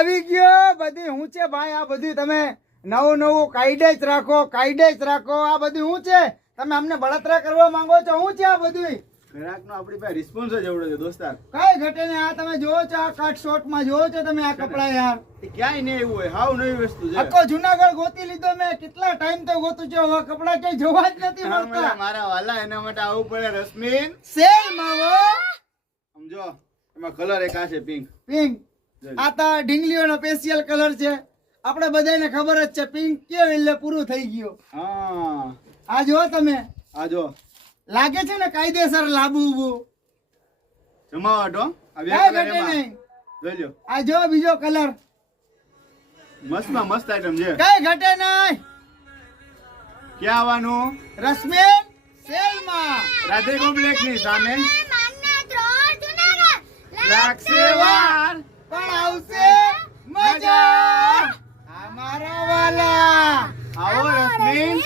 આવી ગયો બધી હું છે ભાઈ. આ બધું તમે નવું કાયદે જ રાખો. આ બધું હું છે? તમે અમને બળતરા કરવા માંગો છો? હું છે આ બધું? ગ્રાહક નો આપણી પાસે રિસ્પોન્સ જ એવડો છે દોસ્તાર. કઈ ઘટે ને? આ તમે જોવો છો, આ કટ શોર્ટ માં જોવો છો તમે આ કપડા યાર? એ ક્યાંય નહીં એવું હોય, હાવ નવી વસ્તુ છે. આખો જુનાગઢ ગોતી લીધો મેં. કેટલા ટાઈમ તો ગોતું છે, હવે કપડા ક્યાંય જોવા જ નથી મળતા. મારા વાલા એના માટે આવવું પડે રશ્મિન. સેલ માં હો. સમજો એમાં કલર એક આ છે પિંક. આ તો ઢીંગલીઓનો સ્પેશિયલ કલર છે. આપણે બધાને ખબર જ છે પિંક કેવો એટલે પૂરું થઈ ગયું. હા આ જો તમે, આ જો લાગે છે ને કાયદેસર લાબુ જમાવટ હો. આ બે કઈ કલર ઘટે એમાં નહીં. જોઈ લ્યો. આ જો બીજો કલર, મસ્ત માં મસ્ત આઈટમ છે. કઈ ઘટે નહીં. ક્યાં આવવાનું? રશ્મિન સેલ માં રાધે કોમ્પ્લેક્સ ની સામે લાગશે વાર પણ આવશે મજા. અમારા વાલા આવો રશ્મિન.